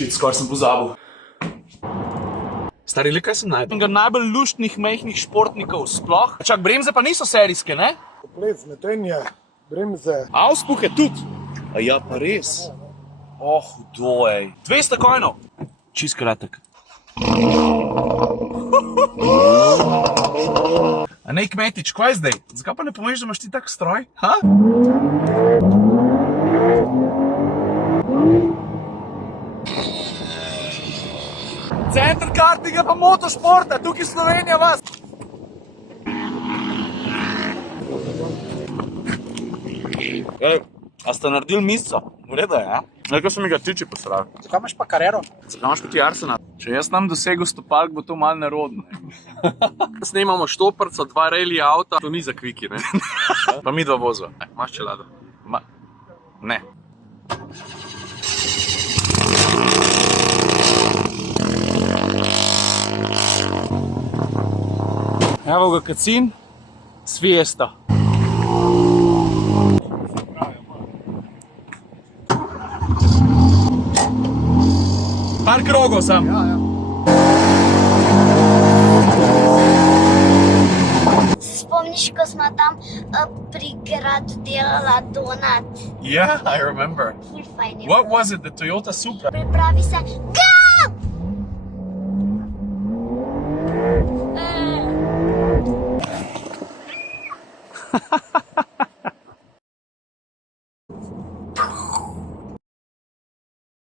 Shit, skoraj sem pozabil. Stari, le kaj sem najdel? Enega najbolj luštnih, majhnih športnikov sploh. Čak, bremze pa niso serijske, ne? Komplet, zmetenje, bremze. Auspuhe tudi. A ja, pa res. Hudo, ej. 200 coinov. Čist kratek. A nej, Kmetič, kaj zdaj? Zakaj pa ne pomeniš, da imaš ti tak stroj? Ha? Center kartinga pa motošporta, tukaj Slovenija vas. A ste naredili misco? V redu je, ja? Nekaj se mi ga tiče posravi. Zakaj imaš pa Carrero? Zakaj imaš pa ti Arsenal? Če jaz nam dosegel stopalk, bo to malo nerodno. Snemamo štoprco, 2 rally avta, to ni za kviki, ne? Pa mi 2 vozva. Imaš čelado? Ne. Evo ga Kacin s Fiesta. Par krogov sam. Spomniš, ko smo tam pri gradu delala donut? Yeah, I remember. Ful fajn je. What was it, the Toyota Supra? Pripravi se